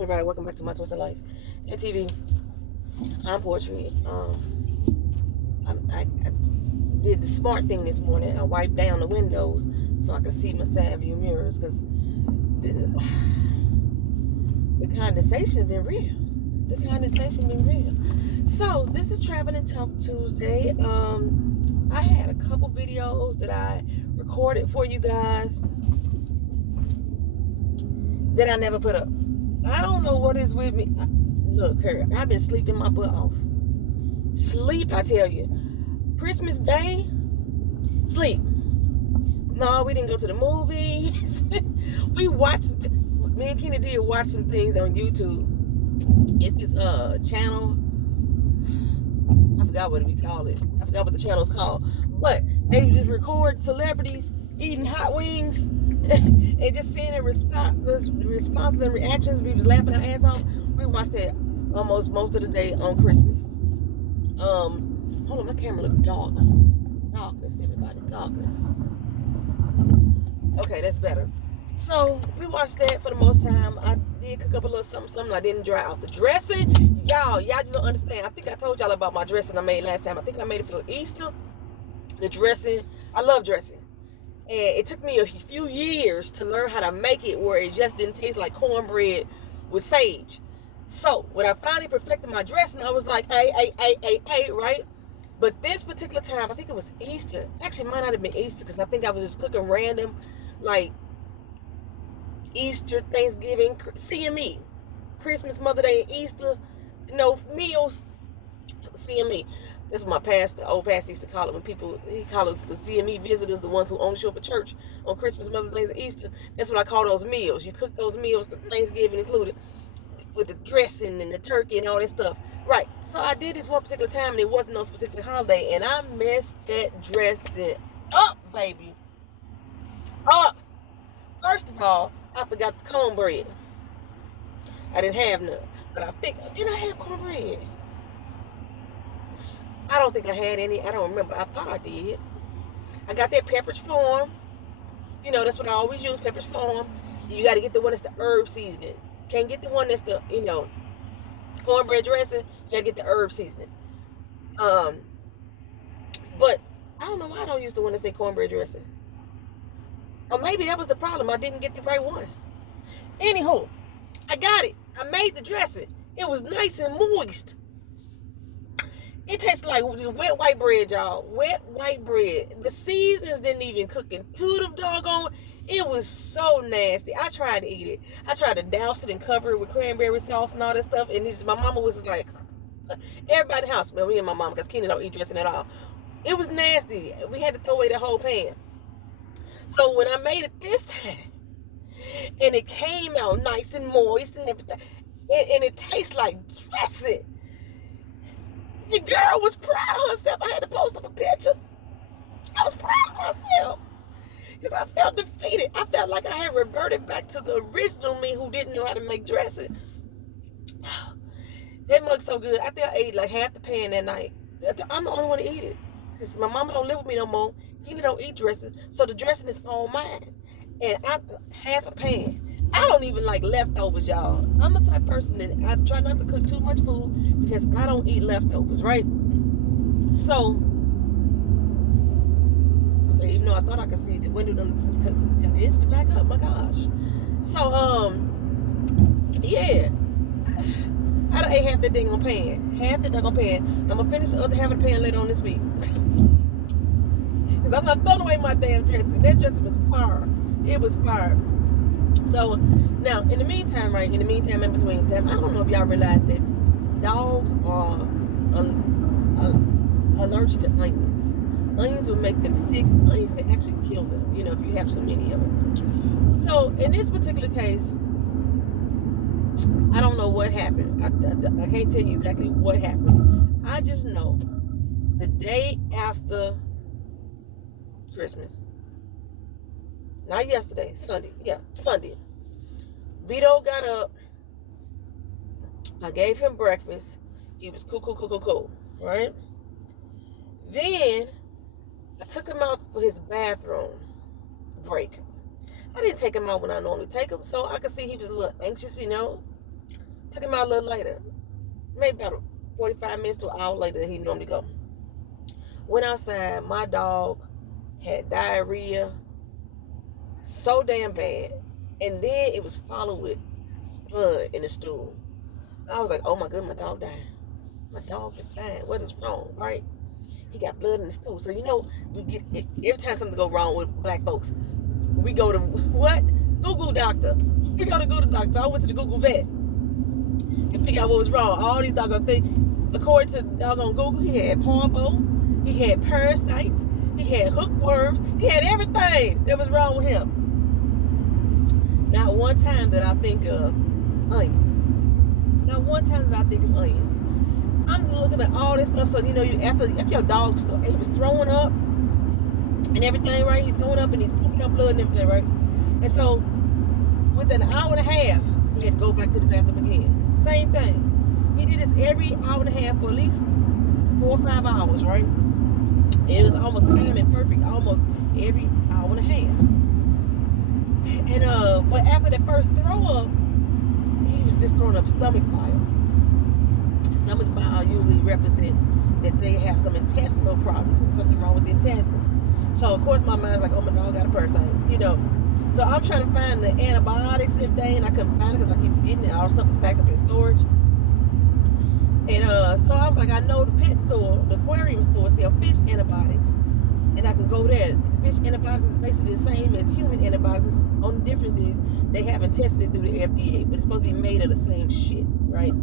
Everybody, welcome back to My Twisted Life and TV. I'm Poetry. I did the smart thing this morning. I wiped down the windows so I could see my side view mirrors because the condensation been real. So this is Traveling Talk Tuesday. I had a couple videos that I recorded for you guys that I never put up. I don't know what is with me. Look, her, I've been sleeping my butt off. Sleep, I tell you. Christmas Day, sleep. No, we didn't go to the movies. We watched, me and Kenny did watch some things on YouTube. It's this channel. I forgot what we call it. I forgot what the channel's called. But they just record celebrities eating hot wings and just seeing their responses and reactions. We was laughing our ass off. We watched that almost most of the day on Christmas. Hold on, my camera look dark. Darkness, everybody, darkness. Okay, that's better. So we watched that for the most time. I did cook up a little something. I didn't dry out the dressing. Y'all just don't understand. I think I told y'all about my dressing I made last time. I think I made it for Easter. The dressing, I love dressing. And it took me a few years to learn how to make it where it just didn't taste like cornbread with sage. So when I finally perfected my dressing, I was like, hey, right? But this particular time, I think it was Easter. Actually, it might not have been Easter because I think I was just cooking random, like Easter, Thanksgiving, CME, Christmas, Mother Day, and Easter, meals, CME. That's what my pastor, old pastor, used to call it when people, he called us the CME visitors, the ones who only show up at church on Christmas, Mother's Day, and Easter. That's what I call those meals. You cook those meals, Thanksgiving included, with the dressing and the turkey and all that stuff. Right. So I did this one particular time and it wasn't no specific holiday and I messed that dressing up, baby. Up. First of all, I forgot the cornbread. I didn't have none. But I figured, did I have cornbread? I don't think I had any. I don't remember. I thought I did. I got that Pepperidge Farm. That's what I always use, Pepperidge Farm. You got to get the one that's the herb seasoning. Can't get the one that's the, cornbread dressing. You got to get the herb seasoning. But I don't know why I don't use the one that say cornbread dressing. Or maybe that was the problem. I didn't get the right one. Anywho, I got it. I made the dressing. It was nice and moist. It tastes like just wet white bread, y'all. Wet white bread. The seasons didn't even cook into the doggone. It was so nasty. I tried to eat it. I tried to douse it and cover it with cranberry sauce and all that stuff. And my mama was like, everybody in the house, me and my mama, because Kenny don't eat dressing at all. It was nasty. We had to throw away the whole pan. So when I made it this time, and it came out nice and moist and everything, and it tastes like dressing. The girl was proud of herself. I had to post up a picture. I was proud of myself. Because I felt defeated. I felt like I had reverted back to the original me who didn't know how to make dressing. That mug's so good. I think I ate like half the pan that night. I'm the only one to eat it. Because my mama don't live with me no more. Kenny don't eat dressing. So the dressing is all mine. And half a pan. I don't even like leftovers, y'all. I'm the type of person that I try not to cook too much food because I don't eat leftovers, right? So, okay, even though I thought I could see the window condensed back up, my gosh. So, yeah. I done ate half that dang on pan. Half that dang on pan. I'm going to finish the other half of the pan later on this week. Because I'm not throwing away my damn dressing. That dressing was fire. It was fire. So, now, in between time, I don't know if y'all realize that dogs are allergic to onions. Onions will make them sick. Onions can actually kill them, if you have too many of them. So, in this particular case, I don't know what happened. I can't tell you exactly what happened. I just know the day after Christmas, not yesterday, Sunday. Yeah, Sunday. Vito got up. I gave him breakfast. He was cool, right? Then I took him out for his bathroom break. I didn't take him out when I normally take him, so I could see he was a little anxious, Took him out a little later, maybe about 45 minutes to an hour later than he normally go. Went outside. My dog had diarrhea so damn bad, and then it was followed with blood in the stool. I was like, oh my goodness, my dog died. My dog is dying. What is wrong, right? He got blood in the stool. So, we get, every time something go wrong with black folks, we go to, what? Google doctor. We go to Google doctor. So I went to the Google vet to figure out what was wrong. All these doggone things. According to doggone Google, he had parvo, he had parasites, he had hookworms, he had everything that was wrong with him. Not one time that I think of onions. Not one time that I think of onions. I'm looking at all this stuff, so after your dog he was throwing up and everything, right? He's throwing up and he's pooping out blood and everything, right? And so within an hour and a half, he had to go back to the bathroom again. Same thing. He did this every hour and a half for at least 4 or 5 hours, right? It was almost timing perfect, almost every hour and a half. And but after the first throw up, he was just throwing up stomach bile. Stomach bile usually represents that they have some intestinal problems, something wrong with the intestines. So of course my mind's like, oh, my dog got a parasite, So I'm trying to find the antibiotics and everything, and I couldn't find it because I keep forgetting it. All the stuff is packed up in storage. And so I was like, I know the pet store, the aquarium store, sell fish antibiotics, and I can go there. The fish antibiotics is basically the same as human antibiotics. The only difference is they haven't tested it through the FDA, but it's supposed to be made of the same shit, right?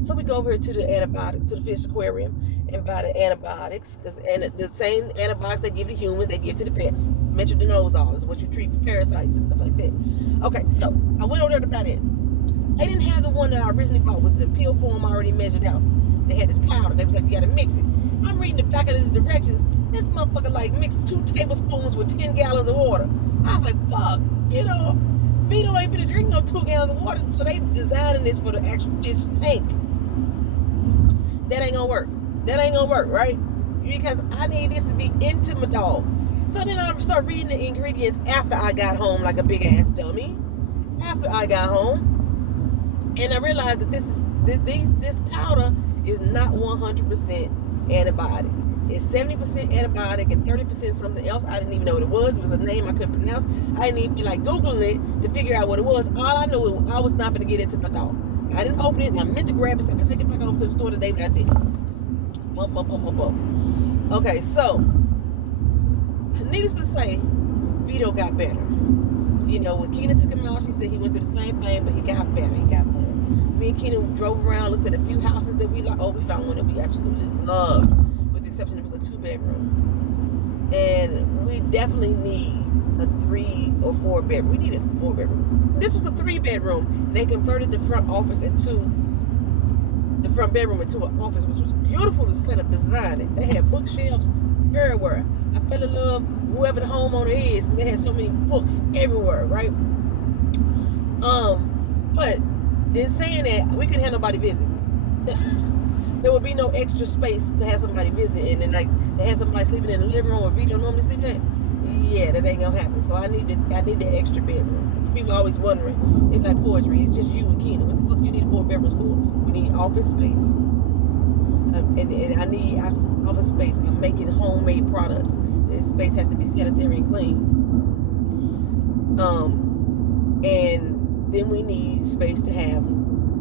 So we go over here to the antibiotics, to the fish aquarium, and buy the antibiotics. And the same antibiotics they give to humans, they give to the pets. Metronidazole is what you treat for parasites and stuff like that. Okay, so I went over there to buy that. They didn't have the one that I originally bought, which was in pill form already measured out. They had this powder. They was like, you gotta mix it. I'm reading the back of these directions. This motherfucker like mixed 2 tablespoons with 10 gallons of water. I was like, fuck, Vito ain't finna drink no 2 gallons of water. So they designing this for the actual fish tank. That ain't gonna work. That ain't gonna work, right? Because I need this to be into my dog. So then I start reading the ingredients after I got home like a big ass dummy. After I got home. And I realized that this powder is not 100% antibiotic. It's 70% antibiotic and 30% something else. I didn't even know what it was. It was a name I couldn't pronounce. I didn't even feel like Googling it to figure out what it was. All I knew was I was not going to get into my dog. I didn't open it, and I meant to grab it so I could take it back over to the store today, but I didn't. Bump. Okay, so needless to say, Vito got better. When Keena took him out, she said he went through the same thing, but he got better. Me and Keena drove around, looked at a few houses that we like. Oh, we found one that we absolutely loved, with the exception it was a 2-bedroom. And we definitely need a 3 or 4 bedroom. We need a 4-bedroom. This was a 3-bedroom. They converted the front office the front bedroom into an office, which was beautiful to set up, design it. They had bookshelves everywhere. I fell in love with whoever the homeowner is because they had so many books everywhere, right? But in saying that, we couldn't have nobody visit. There would be no extra space to have somebody visit, and then like to have somebody sleeping in the living room where Vito normally sleep at. Yeah, that ain't gonna happen. So I need the extra bedroom. People are always wondering. They be like, poetry, it's just you and Keena. What the fuck you need 4 bedrooms for? We need office space. And I need office space. I'm making homemade products. This space has to be sanitary and clean. And then we need space to have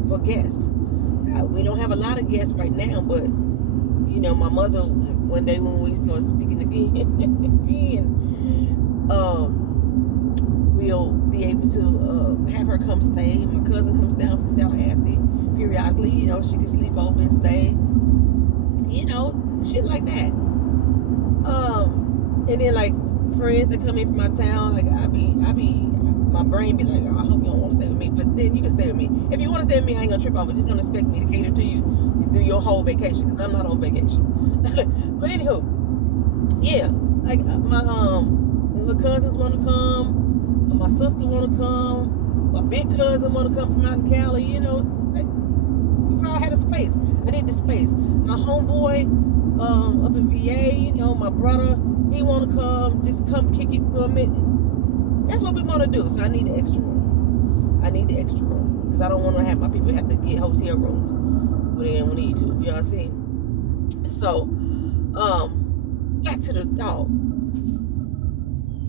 for guests. We don't have a lot of guests right now, but my mother, one day when we start speaking again, we'll be able to have her come stay. My cousin comes down from Tallahassee periodically. She can sleep over and stay. Shit like that. And then like friends that come in from my town, like I be my brain be like, oh, I hope you don't want to stay with me, but then you can stay with me. If you want to stay with me, I ain't gonna trip over. Just don't expect me to cater to you through your whole vacation, because I'm not on vacation. But anywho, yeah, like my little cousins want to come, my sister want to come, my big cousin want to come from out in Cali. So I had a space. I need the space. My homeboy up in VA, my brother, he want to come, just come kick it for a minute. That's what we want to do. So I need the extra room. I need the the extra room because I don't want to have my people have to get hotel rooms when they don't need to. You know what I'm saying? So, back to the dog.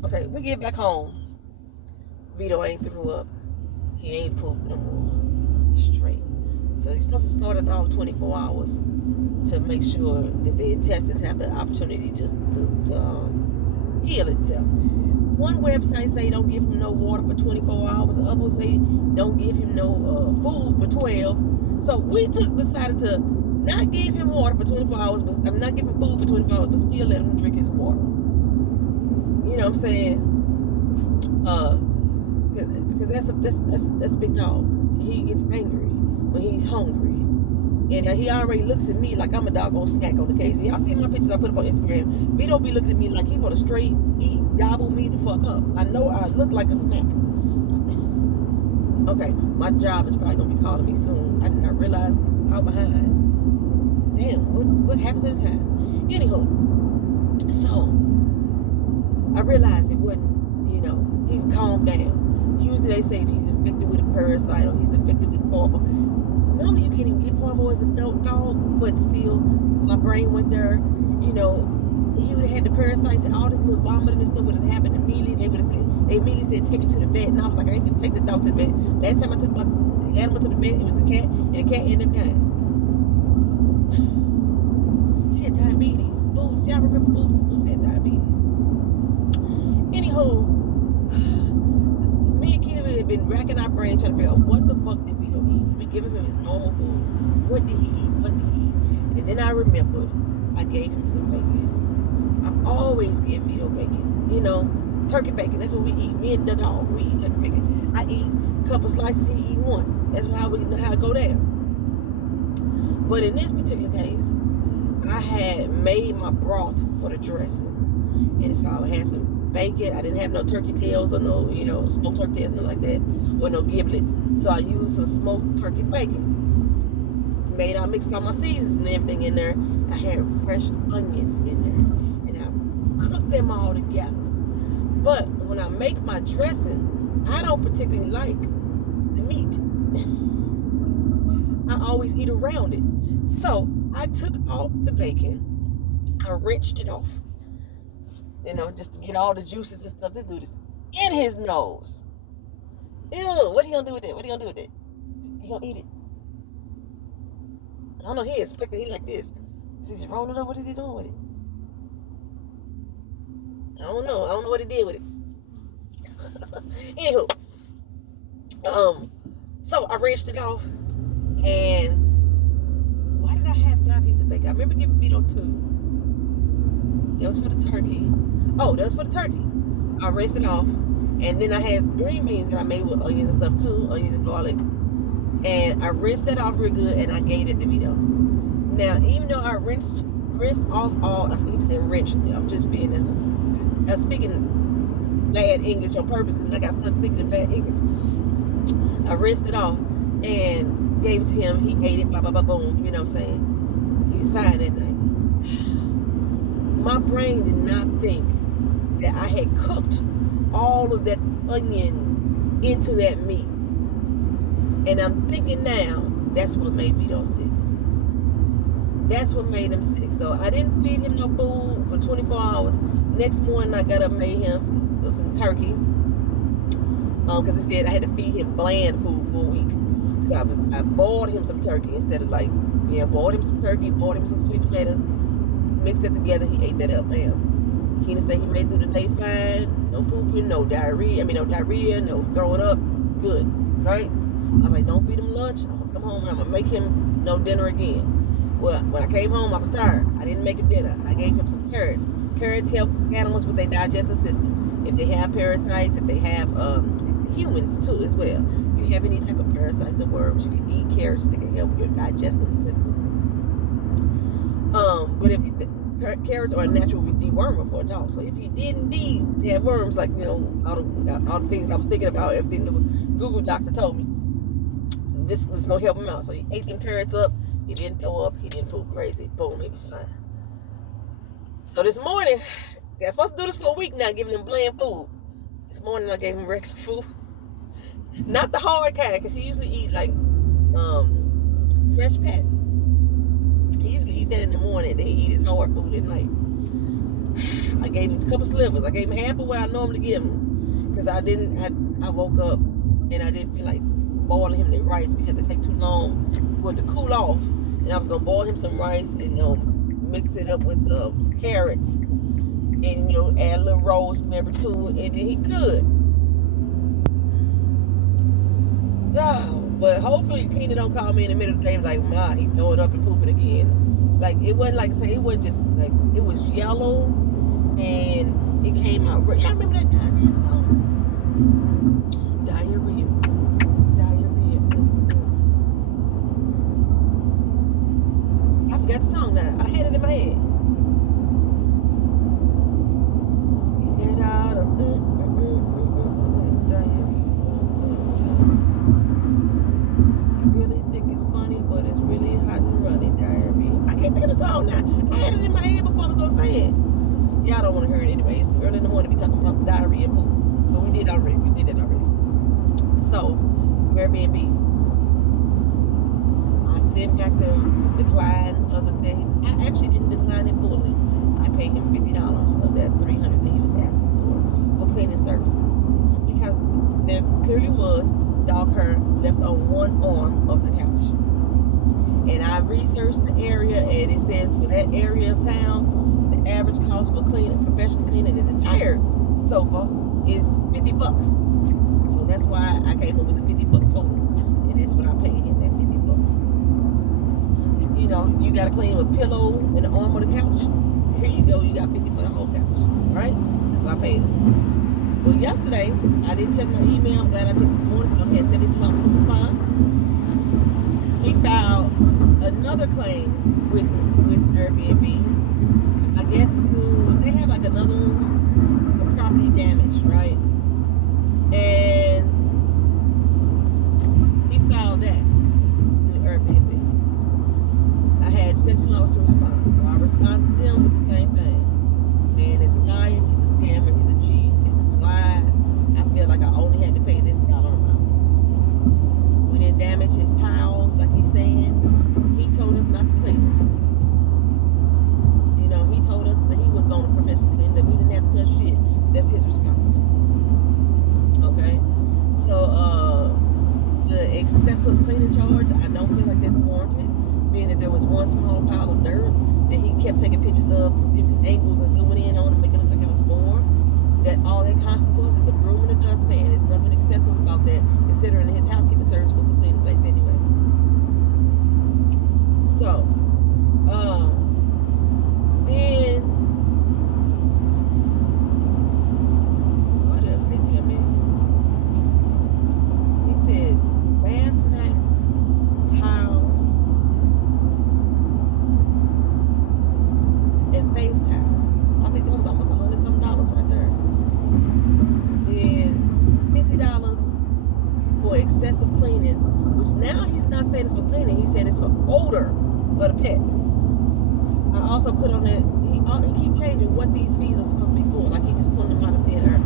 Okay, we get back home. Vito ain't threw up. He ain't pooped no more. Straight. So you're supposed to start a dog 24 hours to make sure that the intestines have the opportunity to heal itself. One website say don't give him no water for 24 hours. Others say don't give him no food for 12. So we decided to not give him water for 24 hours, but I'm not giving food for 24 hours, but still let him drink his water. You know what I'm saying? Because that's a big dog. He gets angry when he's hungry. And he already looks at me like I'm a doggone snack on occasion. Y'all see my pictures I put up on Instagram? Vito be looking at me like he want to straight eat, gobble me the fuck up. I know I look like a snack. Okay, my job is probably going to be calling me soon. I did not realize how behind. Damn, what happened to the time? Anywho, so I realized it wasn't, he calmed down. Usually they say if he's infected with a parasite or he's infected with parvo. Normally you can't even get parvo as a dog, but still, my brain went there. He would have had the parasites and all this little vomiting and stuff would have happened immediately. They immediately said take him to the vet, and I was like, I ain't gonna take the dog to the vet. Last time I took my animal to the vet, it was the cat, and the cat ended up dying. She had diabetes. Boots, y'all remember Boots? Boots had diabetes. Anywho, me and Keita had been racking our brains trying to figure out what the fuck did Vito eat. We've been giving him his normal food. What did he eat? And then I remembered I gave him some bacon. I always give Vito bacon. Turkey bacon. That's what we eat. Me and the dog, we eat turkey bacon. I eat a couple slices, he eat one. That's how it go down. But in this particular case, I had made my broth for the dressing. And so I had some bacon. I didn't have no turkey tails or no, smoked turkey tails, nothing like that, or no giblets. So I used some smoked turkey bacon. I mixed all my seasons and everything in there. I had fresh onions in there, and I cooked them all together. But when I make my dressing, I don't particularly like the meat. I always eat around it. So I took off the bacon, I rinsed it off. Just to get all the juices and stuff. This dude is in his nose. Ew, what he gonna do with that? He gonna eat it. I don't know, he expected it like this. Is he just rolling it up? What is he doing with it? I don't know what he did with it. Anywho. So I rinsed it off. And why did I have 5 pieces of bacon? I remember giving Vito 2. That was for the turkey. Oh, that was for the turkey. I rinsed it off. And then I had green beans that I made with onions and stuff too. Onions and garlic. And I rinsed that off real good and I gave it to Vito. Now, even though I rinsed off all, I keep saying rinsed. I'm just speaking bad English on purpose, and I got stuck thinking in bad English. I rinsed it off and gave it to him. He ate it, blah, blah, blah, boom. You know what I'm saying? He was fine that night. My brain did not think that I had cooked all of that onion into that meat. And I'm thinking now, that's what made Vito sick. That's what made him sick. So I didn't feed him no food for 24 hours. Next morning, I got up and made him some turkey. Because it said I had to feed him bland food for a week. So I boiled him some turkey instead of boiled him some turkey, boiled him some sweet potatoes, mixed it together. He ate that up. Bam. Keena said he made it through the day fine. No pooping, no diarrhea, no throwing up. Good, right? I was like, don't feed him lunch. I'm going to come home and I'm going to make him no dinner again. Well, when I came home, I was tired. I didn't make him dinner. I gave him some carrots. Carrots help animals with their digestive system. If they have parasites, if they have humans too as well. If you have any type of parasites or worms, you can eat carrots. They can help your digestive system. But if carrots are a natural dewormer for a dog. So if he didn't have worms, like all the things I was thinking about, everything the Google doctor told me, this was gonna help him out. So he ate them carrots up. He didn't throw up. He didn't poop crazy. Boom, he was fine. So this morning, I'm supposed to do this for a week now, giving him bland food. This morning I gave him regular food. Not the hard kind, because he usually eat like fresh pat. He usually eat that in the morning, then he eat his hard food at night. I gave him a couple slivers. I gave him half of what I normally give him, because I woke up and I didn't feel like boiling him the rice because it take too long for it to cool off. And I was gonna boil him some rice and mix it up with carrots and add a little rosemary to it, and then he could. But hopefully Keena don't call me in the middle of the day like, Ma, he throwing up and pooping again. Like, it wasn't like, say, it wasn't just like, it was yellow and it came out. Y'all remember that diarrhea song? Diarrhea. I forgot the song now. I had it in my head. Let out a diarrhea. You really think it's funny, but it's really hot and runny. Diarrhea. I can't think of the song now. I had it in my head before I was gonna say it. Y'all don't want to hear it anyway. It's too early in the morning to be talking about diarrhea and poop. But we did that already. So, Airbnb. I sent back the decline of the thing. I actually didn't decline it fully. I paid him $50 of that $300 that he was asking for cleaning services, because there clearly was dog hair left on one arm of the couch. And I researched the area, and it says for that area of town, the average cost for professional cleaning an entire sofa is $50. So that's why I came up with the $50 total, and that's what I paid him, that $50. You gotta clean a pillow and the arm of the couch. Here you go, you got $50 for the whole couch, right? That's what I paid him. Well, yesterday I didn't check my email. I'm glad I checked it this morning because I only had 72 hours to respond. He filed another claim with Airbnb. I guess they have like another one for property damage, right? And he filed that with Airbnb. I had 72 hours to respond, so I responded to them with the same thing. Man is a liar, he's a scammer, he's a cheat. This is why I feel like I only had to pay this dollar amount. We didn't damage his tiles like he's saying. He told us not to clean them. He told us that he was going to professionally clean, that we didn't have to touch shit. That's his responsibility. Okay? So, the excessive cleaning charge, I don't feel like that's warranted, being that there was one small pile of dirt that he kept taking pictures of from different angles and zooming in on to make it look like it was more. That all that constitutes is a broom and a dustpan. There's nothing excessive about that, considering his housekeeping service was to clean the place anyway. So, then, what else did he tell me? He said bath mats, towels, and face towels. I think that was almost $100-something right there. Then $50 for excessive cleaning, which now he's not saying it's for cleaning. He said it's for odor of the pet. I also put on that he keep changing what these fees are supposed to be for. Like he just pulling them out of thin air.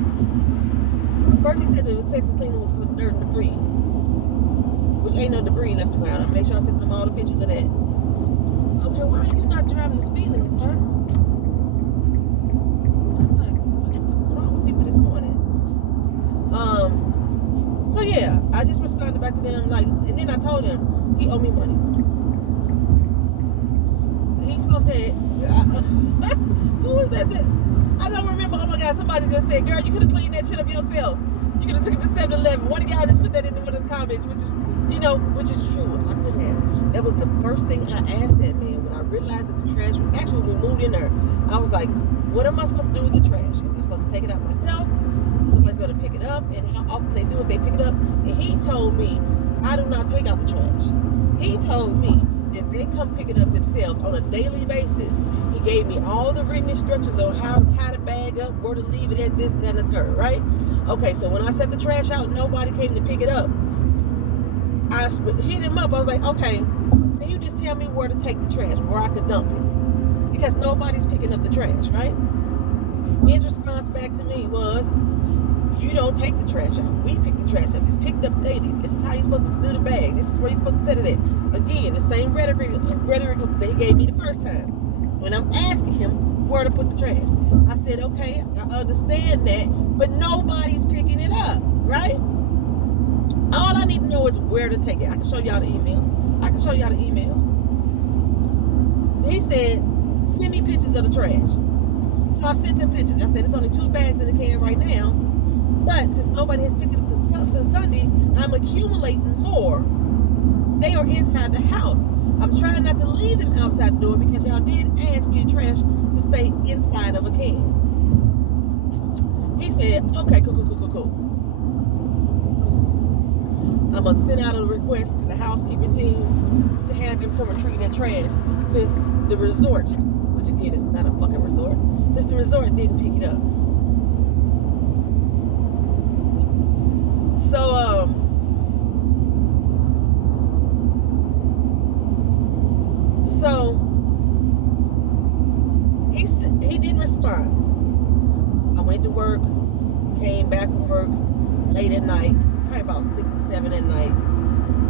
First he said that the excessive cleaning was for dirt and debris, which ain't no debris left around. I make sure I send them all the pictures of that. Okay, why are you not driving the speed limit, sir? I'm like, what the fuck is wrong with people this morning? So yeah, I just responded back to them and then I told him he owed me money. He's supposed to say, who was that? I don't remember. Oh my God, somebody just said, girl, you could have cleaned that shit up yourself. You could have took it to 7-Eleven. One of y'all just put that in one of the comments, which is true. I could have. That was the first thing I asked that man when I realized that the trash, actually when we moved in there, I was like, what am I supposed to do with the trash? Am I supposed to take it out myself? Somebody's going to pick it up, and how often they do if they pick it up? And he told me, I do not take out the trash. He told me that they come pick it up themselves on a daily basis. He gave me all the written instructions on how to tie the bag up, where to leave it at, this, that, and the third, right? Okay, so when I set the trash out, nobody came to pick it up. I hit him up. I was like, okay, can you just tell me where to take the trash, where I could dump it? Because nobody's picking up the trash, right? His response back to me was, You don't take the trash out. We pick the trash up. It's picked up daily. This is how you're supposed to do the bag. This is where you're supposed to set it at. Again, the same rhetoric that he gave me the first time. When I'm asking him where to put the trash, I said, okay, I understand that, but nobody's picking it up, right? All I need to know is where to take it. I can show y'all the emails. He said, send me pictures of the trash. So I sent him pictures. I said, it's only 2 bags in the can right now. But since nobody has picked it up since Sunday, I'm accumulating more. They are inside the house. I'm trying not to leave them outside the door because y'all did ask for your trash to stay inside of a can. He said, okay, cool. I'm going to send out a request to the housekeeping team to have them come retrieve that trash since the resort, which again is not a fucking resort, since the resort didn't pick it up. So he didn't respond. I went to work, came back from work late at night, probably about 6 or 7 at night.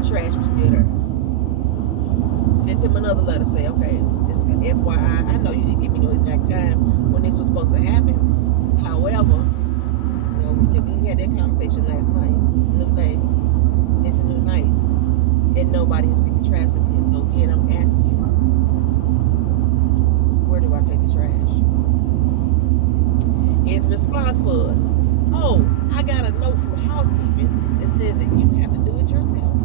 Trash was still there. Sent him another letter, say, okay, just FYI, I know you didn't give me no exact time when this was supposed to happen. However, we had that conversation last night. It's a new day. It's a new night. And nobody has picked the trash up yet. So again, I'm asking you, where do I take the trash? His response was, oh, I got a note from housekeeping that says that you have to do it yourself.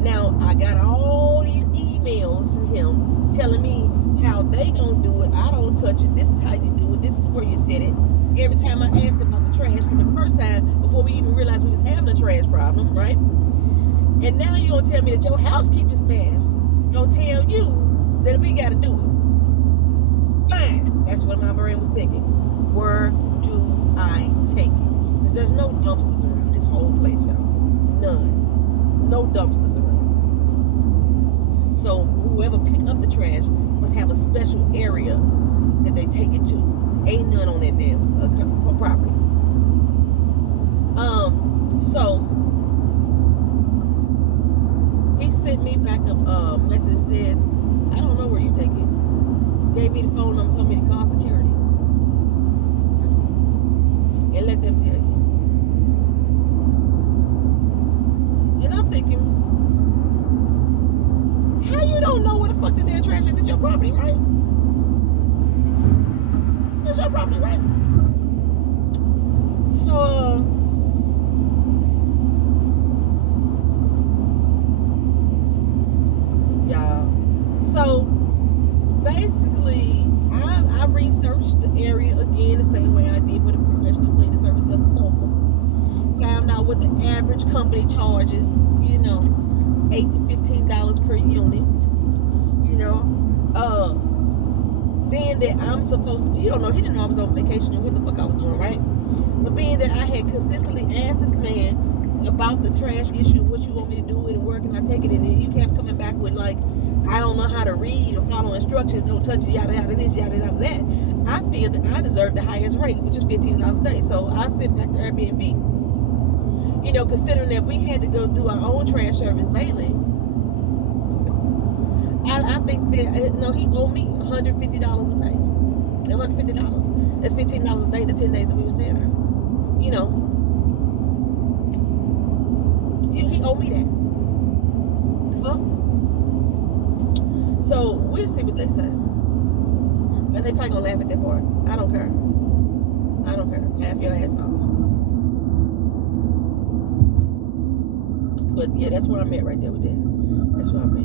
Now, I got all these emails from him telling me how they gonna do it. I don't touch it. This is how you do it. This is where you set it. Every time I ask about the trash from the first time, before we even realized we was having a trash problem, right? And now you're going to tell me that your housekeeping staff going to tell you that we got to do it. Fine. That's what my brain was thinking. Where do I take it? Because there's no dumpsters around this whole place, y'all. None. No dumpsters around. So whoever picked up the trash must have a special area that they take it to. Ain't none on that damn property. So he sent me back a message that says, I don't know where you take it. Gave me the phone number, told me to call security and let them tell you. And I'm thinking, how you don't know where the fuck the damn trash is? It's your property, right? It's your property, right? So, y'all. So, basically, I researched the area again the same way I did for the professional cleaning service of the sofa. Found out what the average company charges, $8 to $15 per unit. Being that I'm supposed to, he didn't know I was on vacation and what the fuck I was doing, right? But being that I had consistently asked this man about the trash issue, what you want me to do with it, and where can I take it, and then you kept coming back with like, I don't know how to read or follow instructions, don't touch it, yada yada this, yada yada that. I feel that I deserve the highest rate, which is $15 a day. So I sent back to Airbnb. Considering that we had to go do our own trash service daily, I think that he owed me $150 a day. $150. That's $15 a day the 10 days that we was there. He owed me that. Fuck. So we'll see what they say. But they probably gonna laugh at that part. I don't care. Laugh your ass off. But yeah, that's where I'm at right there with that. That's where I'm at.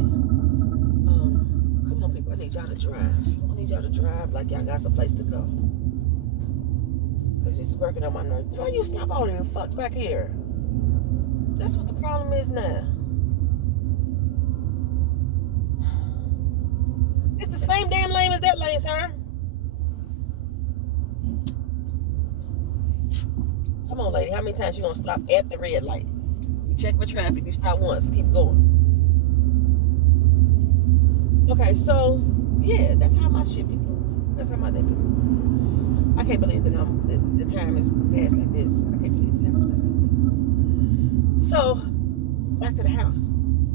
Come on, people. I need y'all to drive like y'all got some place to go. Because it's working on my nerves. Why you stop all this fuck back here? That's what the problem is now. It's the same damn lane as that lane, sir. Come on, lady. How many times you gonna stop at the red light? You check for traffic. You stop once. Keep going. Okay, so yeah, that's how my shit be going. That's how my day be going. I can't believe that the time has passed like this. I can't believe the time has passed like this. So, back to the house.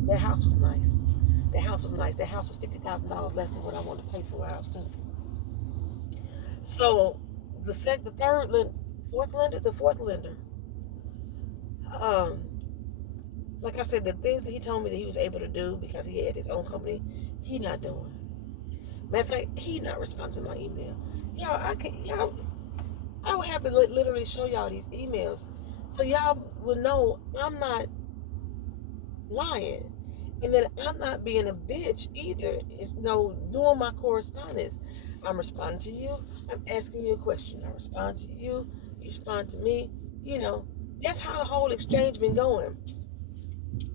That house was nice. That house was nice. That house was $50,000 less than what I wanted to pay for a house too. So, the fourth lender. Like I said, the things that he told me that he was able to do because he had his own company, he not doing. Matter of fact, he not responding to my email. I would have to literally show y'all these emails so y'all will know I'm not lying and that I'm not being a bitch either. It's doing my correspondence. I'm responding to you. I'm asking you a question. I respond to you. You respond to me. That's how the whole exchange been going.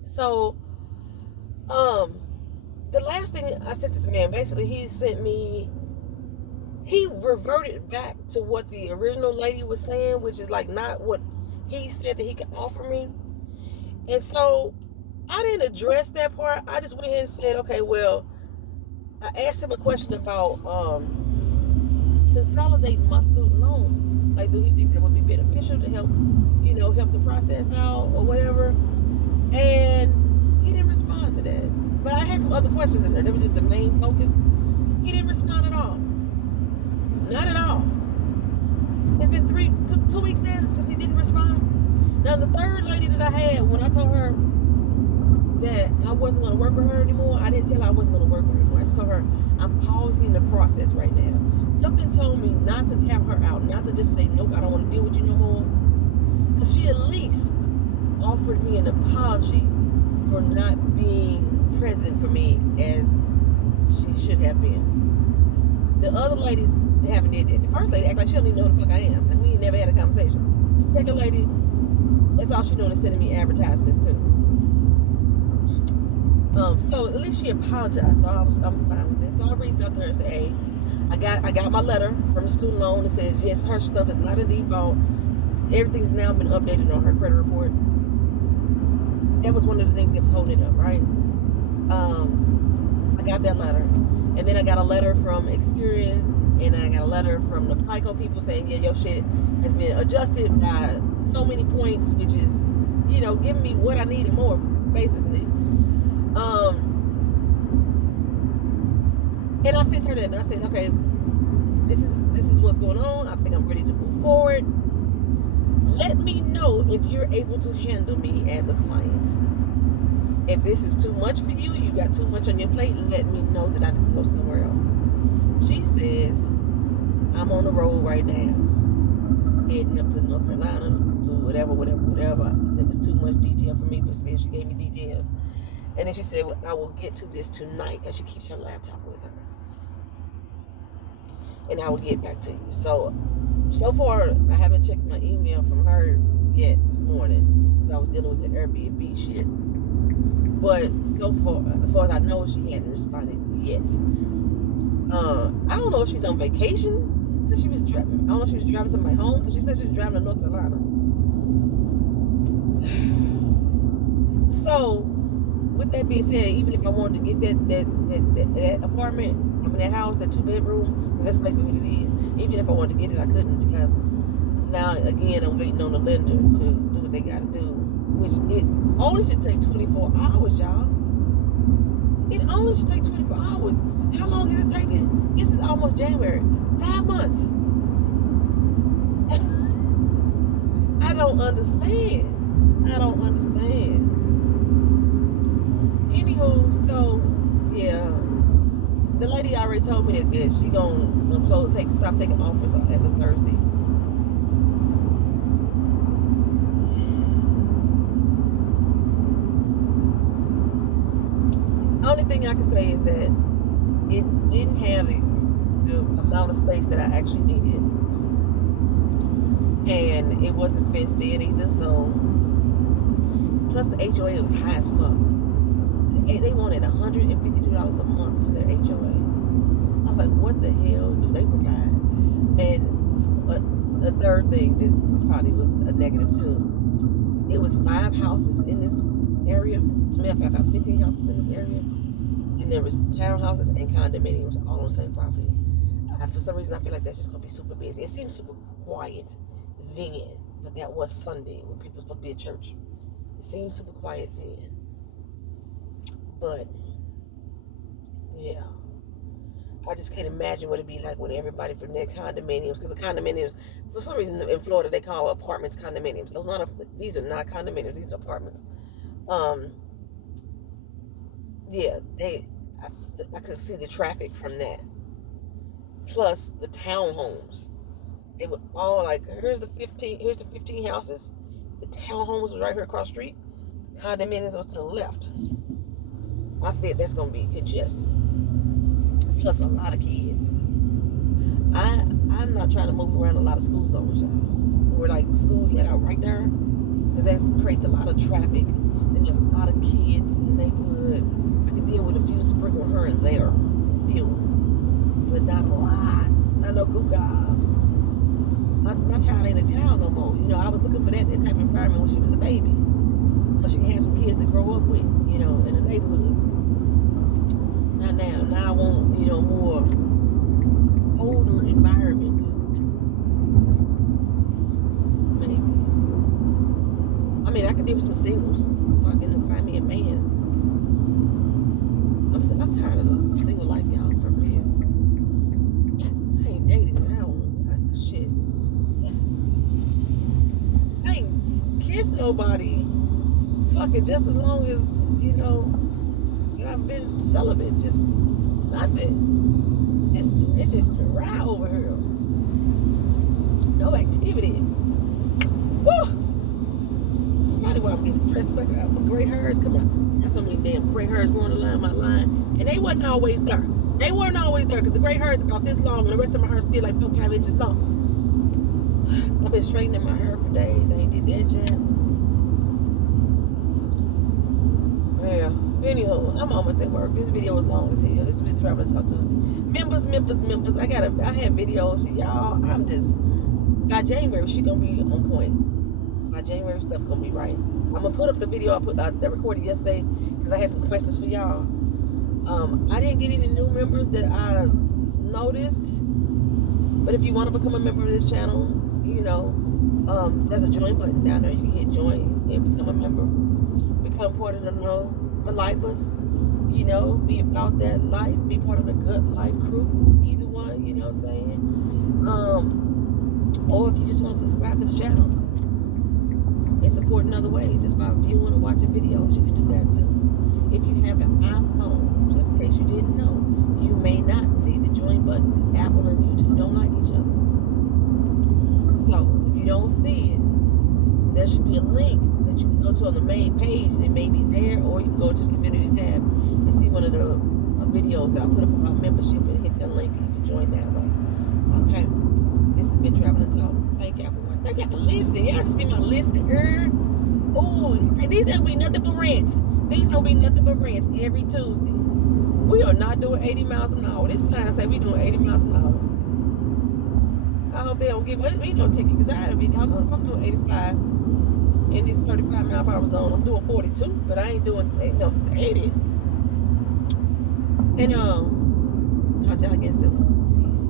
So, the last thing I sent this man, basically he reverted back to what the original lady was saying, which is like not what he said that he could offer me. And so I didn't address that part. I just went ahead and said, okay, well, I asked him a question about consolidating my student loans. Like, do he think that would be beneficial to help the process out or whatever? And he didn't respond to that. But I had some other questions in there. That was just the main focus. He didn't respond at all. Not at all. It's been 2 weeks now since he didn't respond. Now, the third lady that I had, when I told her that I wasn't going to work with her anymore, I didn't tell her I wasn't going to work with her anymore. I just told her I'm pausing the process right now. Something told me not to count her out, not to just say, nope, I don't want to deal with you no more. Because she at least offered me an apology for not being present for me as she should have been. The other ladies haven't did that. The first lady act like she don't even know who the fuck I am. And we ain't never had a conversation. The second lady, that's all she doing is sending me advertisements too. So at least she apologized. So I'm fine with this. So I reached out to her and said, hey, I got my letter from the student loan that says yes, her stuff is not a default. Everything's now been updated on her credit report. That was one of the things that was holding it up, right? I got that letter. And then I got a letter from Experian, and I got a letter from the FICO people saying, yeah, your shit has been adjusted by so many points, which is, giving me what I need and more, basically. And I sent her that, and I said, okay, this is what's going on. I think I'm ready to move forward. Let me know if you're able to handle me as a client. If this is too much for you, you got too much on your plate, let me know that I can go somewhere else. She says, I'm on the road right now, heading up to North Carolina, to whatever. There was too much detail for me, but still she gave me details. And then she said, well, I will get to this tonight, and she keeps her laptop with her. And I will get back to you. So far, I haven't checked my email from her yet this morning, because I was dealing with the Airbnb shit. But so far, as far as I know, she hadn't responded yet. I don't know if she's on vacation, because I don't know if she was driving somebody home, but she said she was driving to North Carolina. So, with that being said, even if I wanted to get that apartment, that house, that 2-bedroom, because that's basically what it is. Even if I wanted to get it, I couldn't, because now, again, I'm waiting on the lender to do what they got to do, which it only should take 24 hours, y'all. It only should take 24 hours. How long is this taking? This is almost January. 5 months. I don't understand. Anywho, so, yeah. The lady already told me that she gonna stop taking offers as of Thursday. Only thing I can say is that it didn't have the amount of space that I actually needed, and it wasn't fenced in either. So, plus the HOA was high as fuck. They wanted $152 a month for their HOA. I was like, what the hell do they provide? And a third thing, this probably was a negative too. It was 5 houses in this area. 15 houses in this area. And there was townhouses and condominiums all on the same property. For some reason, I feel like that's just going to be super busy. It seems super quiet then, but that was Sunday when people were supposed to be at church. It seems super quiet then. But, yeah. I just can't imagine what it'd be like when everybody from their condominiums, because the condominiums, for some reason in Florida, they call apartments condominiums. These are not condominiums, these are apartments. Yeah, I could see the traffic from that. Plus the townhomes. They were all like, here's the 15 houses. The townhomes was right here across the street. The condominiums was to the left. I feel that's gonna be congested. Plus a lot of kids. I'm not trying to move around a lot of school zones, y'all. Where like schools let out right there, because that creates a lot of traffic. Then there's a lot of kids in the neighborhood. I could deal with a few sprinkle here and there, few, but not a lot. Not no goo gobs. My child ain't a child no more. You know, I was looking for that type of environment when she was a baby, so she can have some kids to grow up with, you know, in the neighborhood. Not now. Now I want, you know, more older environment. Maybe. I mean, I could deal with some singles, so I can find me a man. I'm tired of the single life, y'all, for real. I ain't dated. Shit. I ain't kissed nobody fucking just as long as, you know, that I've been celibate. Just nothing. It's just dry over here. No activity. Woo! It's probably why I'm getting stressed. Fuck out. My gray hairs come out. I got so many damn gray hairs going along my line, and they wasn't always there. They weren't always there because the gray hair is about this long, and the rest of my hair is still like 4-5 inches long. I've been straightening my hair for days. I ain't did that yet. Yeah. Anyhow, I'm almost at work. This video is long as hell. This has been Traveling Talk Tuesday. Members. I had videos for y'all. I'm just, by January, she gonna be on point. By January, stuff gonna be right. I'm gonna put up the video I recorded yesterday because I had some questions for y'all. I didn't get any new members that I noticed, but if you want to become a member of this channel, you know, there's a join button down there. You can hit join and become a member. Become part of the lifers, you know, be about that life, be part of the Good Life crew, either one, you know what I'm saying? Or if you just want to subscribe to the channel and support in other ways, just by viewing and watching videos, you can do that too. If you have an iPhone, just in case you didn't know, you may not see the join button because Apple and YouTube don't like each other. So if you don't see it, there should be a link that you can go to on the main page, and it may be there, or you can go to the community tab and see one of the videos that I put up about membership and hit that link and you can join that way. Okay, this has been Traveling Talk. Thank y'all for watching. Thank y'all for listening. Y'all just be my listener. Oh, these don't be nothing but rants. These don't be nothing but rants every Tuesday. We are not doing 80 miles an hour. This sign say we doing 80 miles an hour. I hope they don't give me no ticket, because I be doggone if I'm doing 85 in this 35 mile per hour zone. I'm doing 42, but I ain't doing 80. And talk to y'all again soon. Peace.